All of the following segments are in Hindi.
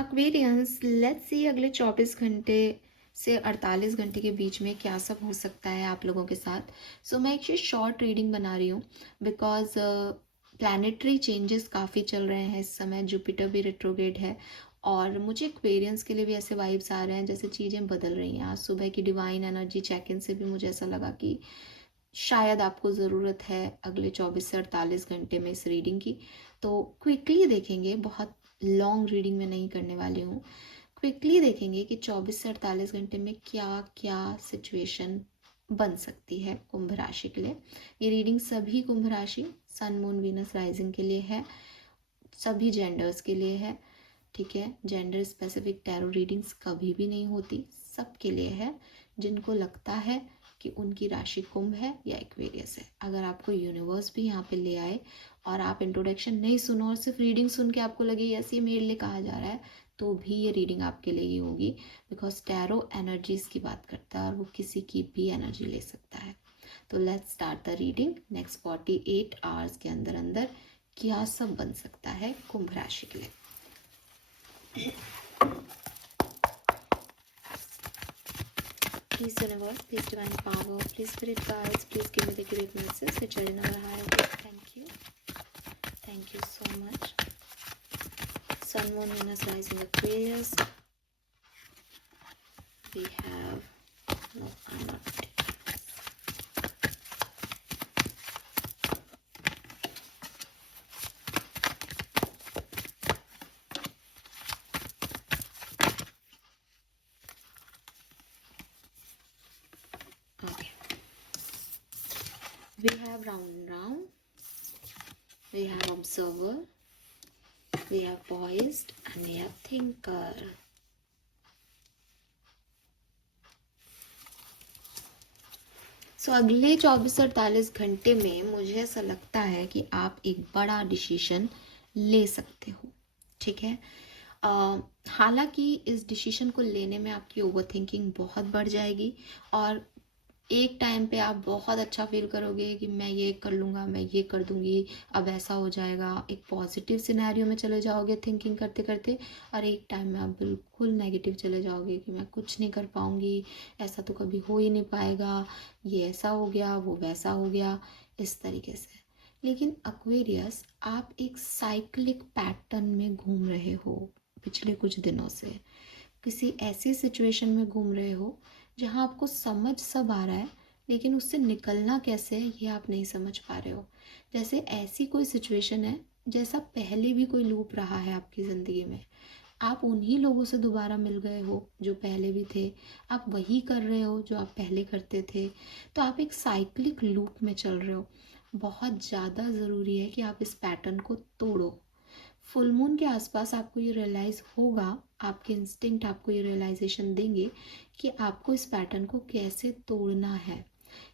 एक्वेरियंस, लेट्स सी अगले 24 घंटे से 48 घंटे के बीच में क्या सब हो सकता है आप लोगों के साथ। सो मैं एक शॉर्ट रीडिंग बना रही हूँ बिकॉज प्लानिटरी चेंजेस काफ़ी चल रहे हैं इस समय। जुपिटर भी रेट्रोग्रेड है और मुझे एक्वेरियंस के लिए भी ऐसे वाइब्स आ रहे हैं जैसे चीज़ें बदल रही हैं। आज सुबह की डिवाइन एनर्जी चेक इन से भी मुझे ऐसा लगा कि शायद आपको ज़रूरत है अगले 24 से 48 घंटे में इस रीडिंग की। तो क्विकली देखेंगे, बहुत लॉन्ग रीडिंग में नहीं करने वाली हूँ। क्विकली देखेंगे कि 24 से 48 घंटे में क्या क्या सिचुएशन बन सकती है कुंभ राशि के लिए। ये रीडिंग सभी कुंभ राशि, सन मून वीनस राइजिंग के लिए है, सभी जेंडर्स के लिए है। ठीक है, जेंडर स्पेसिफिक टैरो रीडिंग्स कभी भी नहीं होती, सबके लिए है जिनको लगता है कि उनकी राशि कुंभ है या एक्वेरियस है। अगर आपको यूनिवर्स भी यहाँ पे ले आए और आप इंट्रोडक्शन नहीं सुनो और सिर्फ रीडिंग सुन के आपको लगे यस ये मेरे लिए कहा जा रहा है, तो भी ये रीडिंग आपके लिए ही होगी बिकॉज टैरो एनर्जीज की बात करता है और वो किसी की भी एनर्जी ले सकता है। तो let's start the reading. Next 48 hours के अंदर अंदर क्या सब बन सकता है कुंभ राशि के लिए। Please universe, please divine power, please spirit guides, please give me the great message which are in our higher good. Thank you. Thank you so much. Sun, Moon, Venus, rising Aquarius. We have, no, I'm not ready. Okay. We have round and round. We have observer. We have poised and we have thinker. अगले 24 से 48 घंटे में मुझे ऐसा लगता है कि आप एक बड़ा डिसीजन ले सकते हो। ठीक है, हालांकि इस डिसीजन को लेने में आपकी ओवर थिंकिंग बहुत बढ़ जाएगी और एक टाइम पे आप बहुत अच्छा फील करोगे कि मैं ये कर लूँगा, मैं ये कर दूँगी, अब ऐसा हो जाएगा। एक पॉजिटिव सिनेरियो में चले जाओगे थिंकिंग करते करते और एक टाइम में आप बिल्कुल नेगेटिव चले जाओगे कि मैं कुछ नहीं कर पाऊँगी, ऐसा तो कभी हो ही नहीं पाएगा, ये ऐसा हो गया, वो वैसा हो गया, इस तरीके से। लेकिन एक्वेरियस, आप एक साइक्लिक पैटर्न में घूम रहे हो पिछले कुछ दिनों से। किसी ऐसी सिचुएशन में घूम रहे हो जहाँ आपको समझ सब आ रहा है लेकिन उससे निकलना कैसे है ये आप नहीं समझ पा रहे हो। जैसे ऐसी कोई सिचुएशन है जैसा पहले भी कोई लूप रहा है आपकी ज़िंदगी में, आप उन्हीं लोगों से दोबारा मिल गए हो जो पहले भी थे, आप वही कर रहे हो जो आप पहले करते थे, तो आप एक साइक्लिक लूप में चल रहे हो। बहुत ज़्यादा ज़रूरी है कि आप इस पैटर्न को तोड़ो। फुल मून के आसपास आपको ये रियलाइज़ होगा, आपके इंस्टिंक्ट आपको ये रियलाइजेशन देंगे कि आपको इस पैटर्न को कैसे तोड़ना है।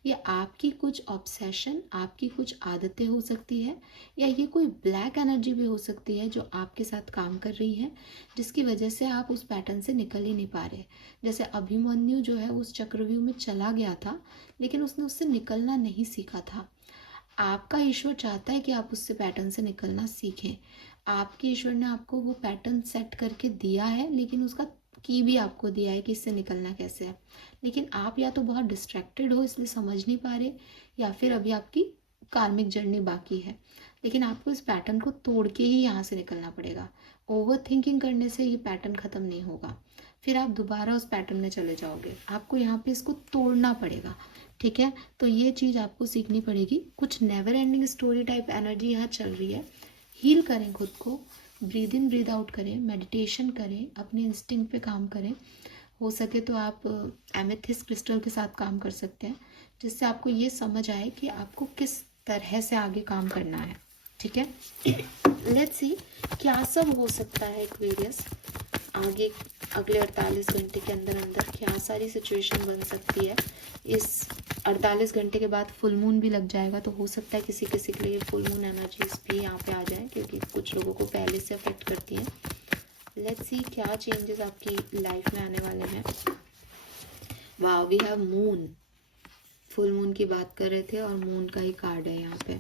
ये आपकी कुछ ऑब्सेशन, आपकी कुछ आदतें हो सकती है या ये कोई ब्लैक एनर्जी भी हो सकती है जो आपके साथ काम कर रही है जिसकी वजह से आप उस पैटर्न से निकल ही नहीं पा रहे। जैसे अभिमन्यु जो है उस चक्रव्यूह में चला गया था लेकिन उसने उससे निकलना नहीं सीखा था। आपका ईश्वर चाहता है कि आप उससे पैटर्न से निकलना सीखें। आपके ईश्वर ने आपको वो पैटर्न सेट करके दिया है लेकिन उसका की भी आपको दिया है कि इससे निकलना कैसे है। लेकिन आप या तो बहुत डिस्ट्रैक्टेड हो इसलिए समझ नहीं पा रहे या फिर अभी आपकी कार्मिक जर्नी बाकी है। लेकिन आपको इस पैटर्न को तोड़ के ही यहाँ से निकलना पड़ेगा। ओवर थिंकिंग करने से ये पैटर्न ख़त्म नहीं होगा, फिर आप दोबारा उस पैटर्न में चले जाओगे। आपको यहाँ पे इसको तोड़ना पड़ेगा। ठीक है, तो ये चीज़ आपको सीखनी पड़ेगी। कुछ never ending story type energy यहाँ चल रही है। हील करें खुद को, ब्रीद इन ब्रीद आउट करें, मेडिटेशन करें, अपने इंस्टिंक्ट पे काम करें। हो सके तो आप एमेथिस्ट क्रिस्टल के साथ काम कर सकते हैं जिससे आपको ये समझ आए कि आपको किस तरह से आगे काम करना है। ठीक है, लेट्स सी क्या सब हो सकता है एक्वेरियस आगे अगले 48 घंटे के अंदर अंदर। क्या सारी सिचुएशन बन सकती है। इस 48 घंटे के बाद फुल मून भी लग जाएगा तो हो सकता है किसी किसी के लिए फुल मून एनर्जीज भी यहाँ पे आ जाए क्योंकि कुछ लोगों को पहले से अफेक्ट करती हैं। लेट्स सी क्या चेंजेस आपकी लाइफ में आने वाले हैं। Wow, we have moon. Full moon की बात कर रहे थे और मून का ही कार्ड है यहाँ पे।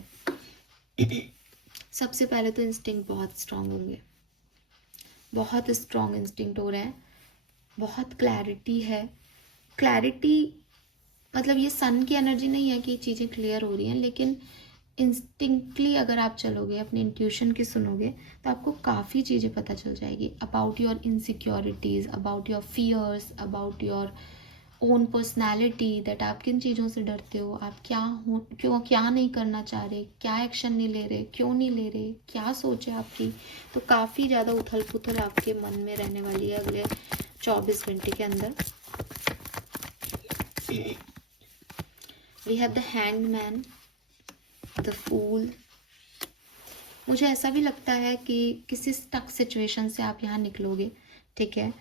सबसे पहले तो इंस्टिंक्ट बहुत स्ट्रांग होंगे, बहुत स्ट्रॉन्ग इंस्टिंक्ट हो रहे हैं, बहुत क्लैरिटी है। क्लैरिटी मतलब ये सन की एनर्जी नहीं है कि चीज़ें क्लियर हो रही हैं, लेकिन इंस्टिंक्टली अगर आप चलोगे, अपने इंट्यूशन की सुनोगे, तो आपको काफ़ी चीज़ें पता चल जाएगी about your insecurities, about your fears, about your own personality, that आप किन चीज़ों से डरते हो, आप क्या हो, क्यों क्या नहीं करना चाह रहे, क्या एक्शन नहीं ले रहे, क्यों नहीं ले रहे, क्या सोच है आपकी। तो काफ़ी ज़्यादा उथल पुथल आपके मन में रहने वाली है अगले 24 घंटे के अंदर। We have the hanged man, the fool. मुझे ऐसा भी लगता है कि किसी स्टक सिचुएशन से आप यहाँ निकलोगे, ठीक है।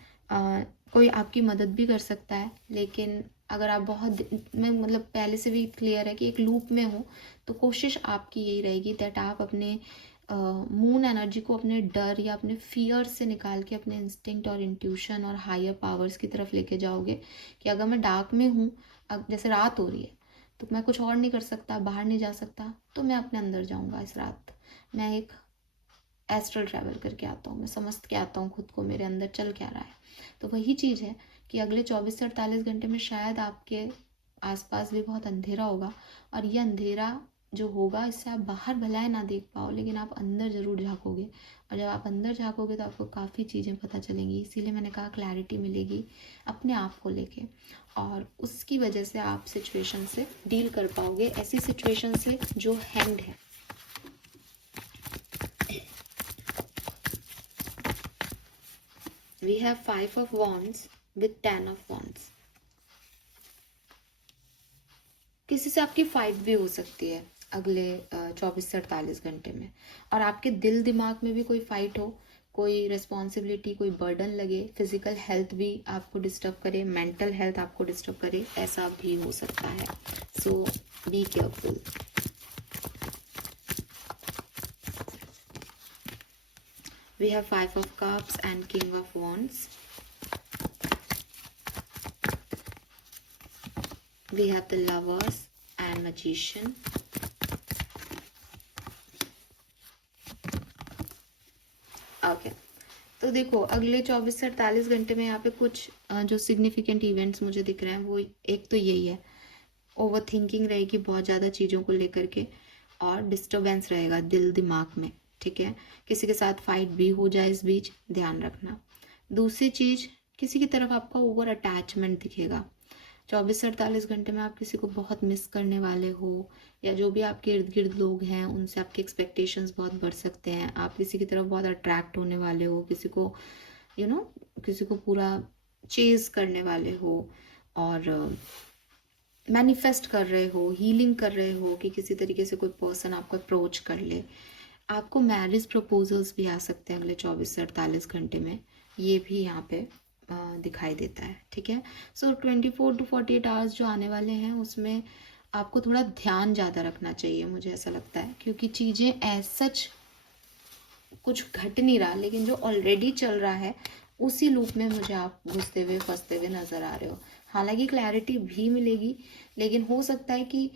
कोई आपकी मदद भी कर सकता है, लेकिन अगर आप मैं मतलब पहले से भी क्लियर है कि एक लूप में हो, तो कोशिश आपकी यही रहेगी दैट आप अपने मून एनर्जी को अपने डर या अपने फियर से निकाल के अपने इंस्टिंक्ट और इंट्यूशन और हायर पावर्स की तरफ लेके जाओगे। कि अगर मैं डार्क में हूँ, अब जैसे रात हो रही है, तो मैं कुछ और नहीं कर सकता, बाहर नहीं जा सकता, तो मैं अपने अंदर जाऊँगा इस रात। मैं एक एस्ट्रल ट्रैवल करके आता हूँ, मैं समझ के आता हूँ खुद को, मेरे अंदर चल क्या रहा है। तो वही चीज़ है कि अगले 24 से 48 घंटे में शायद आपके आसपास भी बहुत अंधेरा होगा, और ये अंधेरा जो होगा, इससे आप बाहर भलाए ना देख पाओ, लेकिन आप अंदर ज़रूर झाँकोगे। और जब आप अंदर झाँकोगे तो आपको काफ़ी चीज़ें पता चलेंगी। इसीलिए मैंने कहा क्लैरिटी मिलेगी अपने आप को लेके, और उसकी वजह से आप सिचुएशन से डील कर पाओगे, ऐसी सिचुएशन से जो हैंग्ड है। We have 5 of Wands with 10 of Wands. किसी से आपकी फाइट भी हो सकती है अगले 24 से 48 घंटे में, और आपके दिल दिमाग में भी कोई फाइट हो, कोई रिस्पॉन्सिबिलिटी, कोई बर्डन लगे, फिजिकल हेल्थ भी आपको डिस्टर्ब करे, मेंटल हेल्थ आपको डिस्टर्ब करे, ऐसा भी हो सकता है। सो be careful. We have 5 of Cups and King of Wands. We have the Lovers and Magician. Okay, तो देखो अगले 24 से 48 घंटे में यहाँ पे कुछ जो सिग्निफिकेंट इवेंट्स मुझे दिख रहे हैं, वो एक तो यही है, ओवर थिंकिंग रहेगी बहुत ज़्यादा चीज़ों को लेकर के, और डिस्टर्बेंस रहेगा दिल दिमाग में, ठीक है। किसी के साथ फाइट भी हो जाए इस बीच, ध्यान रखना। दूसरी चीज़, किसी की तरफ आपका ओवर अटैचमेंट दिखेगा। 24 से 48 घंटे में आप किसी को बहुत मिस करने वाले हो, या जो भी आपके इर्द गिर्द लोग हैं उनसे आपके एक्सपेक्टेशंस बहुत बढ़ सकते हैं। आप किसी की तरफ बहुत अट्रैक्ट होने वाले हो, किसी को किसी को पूरा चेज करने वाले हो, और मैनिफेस्ट कर रहे हो, हीलिंग कर रहे हो कि किसी तरीके से कोई पर्सन आपको अप्रोच कर ले। आपको मैरिज प्रपोजल्स भी आ सकते हैं अगले 24 से 48 घंटे में, ये भी यहाँ पे दिखाई देता है, ठीक है। सो 24 to 48 आवर्स जो आने वाले हैं, उसमें आपको थोड़ा ध्यान ज़्यादा रखना चाहिए, मुझे ऐसा लगता है, क्योंकि चीज़ें एज सच कुछ घट नहीं रहा, लेकिन जो ऑलरेडी चल रहा है उसी लूप में मुझे आप घुसते हुए फंसते हुए नज़र आ रहे हो। हालांकि क्लैरिटी भी मिलेगी, लेकिन हो सकता है कि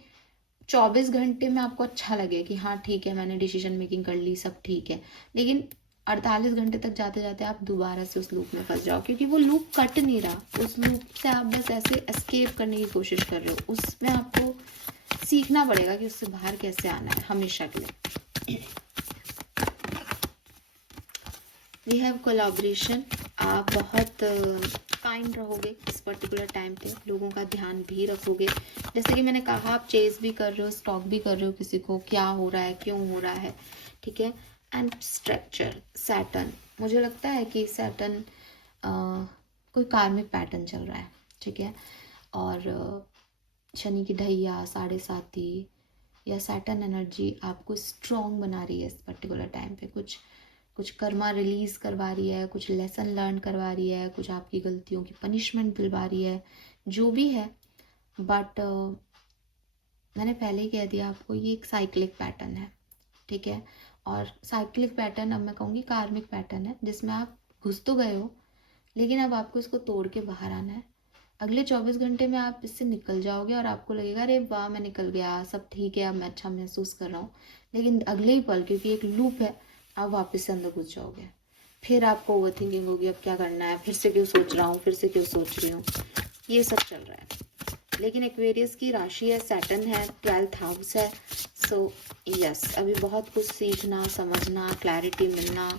24 घंटे में आपको अच्छा लगे कि हाँ ठीक है, मैंने डिसीजन मेकिंग कर ली, सब ठीक है, लेकिन 48 घंटे तक जाते जाते आप दोबारा से उस लूप में फंस जाओ, क्योंकि वो लूप कट नहीं रहा। उस लूप से आप बस ऐसे एस्केप करने की कोशिश कर रहे हो, उसमें आपको सीखना पड़ेगा कि उससे बाहर कैसे आना है हमेशा के लिए। We have collaboration. आप बहुत काइंड रहोगे इस पर्टिकुलर टाइम पे, लोगों का ध्यान भी रखोगे। जैसे कि मैंने कहा, आप चेज भी कर रहे हो, स्टॉक भी कर रहे हो किसी को, क्या हो रहा है, क्यों हो रहा है, ठीक है। एंड स्ट्रक्चर, सैटर्न, मुझे लगता है कि सैटर्न कोई कार्मिक पैटर्न चल रहा है, ठीक है। और शनि की ढैया, 7.5 या सैटर्न एनर्जी आपको स्ट्रॉन्ग बना रही है इस पर्टिकुलर टाइम पे। कुछ कर्मा रिलीज करवा रही है, कुछ लेसन लर्न करवा रही है, कुछ आपकी गलतियों की पनिशमेंट दिलवा रही है, जो भी है। बट मैंने पहले ही कह दिया आपको, ये एक साइक्लिक पैटर्न है, ठीक है। और साइक्लिक पैटर्न, अब मैं कहूँगी कार्मिक पैटर्न है, जिसमें आप घुस तो गए हो, लेकिन अब आपको इसको तोड़ के बाहर आना है। अगले 24 घंटे में आप इससे निकल जाओगे और आपको लगेगा अरे वाह मैं निकल गया, सब ठीक है, अब मैं अच्छा महसूस कर रहा हूँ। लेकिन अगले ही पल, क्योंकि एक लूप है, आप वापस से अंदर घुस जाओगे। फिर आपको ओवर थिंकिंग होगी, अब क्या करना है, फिर से क्यों सोच रहा हूँ, फिर से क्यों सोच रही हूँ, ये सब चल रहा है। लेकिन एक्वेरियस की राशि है, सैटर्न है, 12th हाउस है। सो यस, अभी बहुत कुछ सीखना, समझना, क्लैरिटी मिलना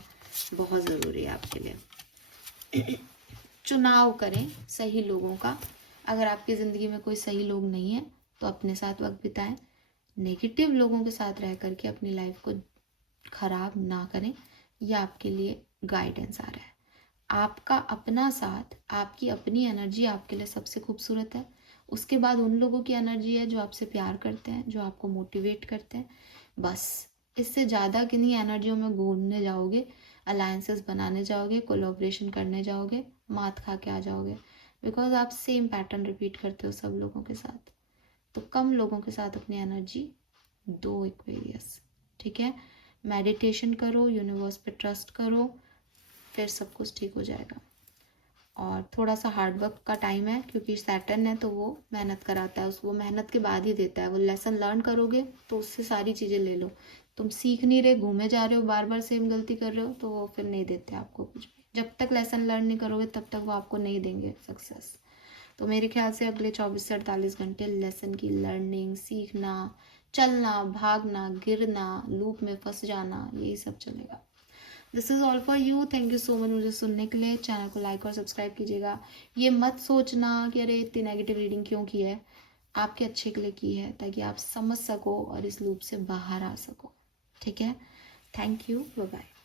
बहुत ज़रूरी है आपके लिए। चुनाव करें सही लोगों का। अगर आपकी ज़िंदगी में कोई सही लोग नहीं है तो अपने साथ वक्त बिताएं। नेगेटिव लोगों के साथ रह करके अपनी लाइफ को खराब ना करें। यह आपके लिए गाइडेंस आ रहा है। आपका अपना साथ, आपकी अपनी एनर्जी आपके लिए सबसे खूबसूरत है। उसके बाद उन लोगों की एनर्जी है जो आपसे प्यार करते हैं, जो आपको मोटिवेट करते हैं। बस इससे ज़्यादा किन्हीं एनर्जियों में घूमने जाओगे, अलायंसेस बनाने जाओगे, कोलैबोरेशन करने जाओगे, मात खा के आ जाओगे। बिकॉज आप सेम पैटर्न रिपीट करते हो सब लोगों के साथ। तो कम लोगों के साथ अपनी एनर्जी दो एक्वेरियस, ठीक है। मेडिटेशन करो, यूनिवर्स पे ट्रस्ट करो, फिर सब कुछ ठीक हो जाएगा। और थोड़ा सा हार्डवर्क का टाइम है, क्योंकि सैटर्न है तो वो मेहनत कराता है, उस वो मेहनत के बाद ही देता है। वो लेसन लर्न करोगे तो उससे सारी चीज़ें ले लो। तुम सीख नहीं रहे, घूमे जा रहे हो, बार बार सेम गलती कर रहे हो, तो वो फिर नहीं देते आपको कुछ भी। जब तक लेसन लर्न नहीं करोगे तब तक वो आपको नहीं देंगे सक्सेस। तो मेरे ख्याल से अगले 24 से 48 घंटे लेसन की लर्निंग, सीखना, चलना, भागना, गिरना, लूप में फंस जाना, यही सब चलेगा। This is all for you. Thank you so much मुझे सुनने के लिए। चैनल को लाइक और सब्सक्राइब कीजिएगा। ये मत सोचना कि अरे इतनी नेगेटिव रीडिंग क्यों की है, आपके अच्छे के लिए की है, ताकि आप समझ सको और इस लूप से बाहर आ सको, ठीक है। Thank you, bye bye.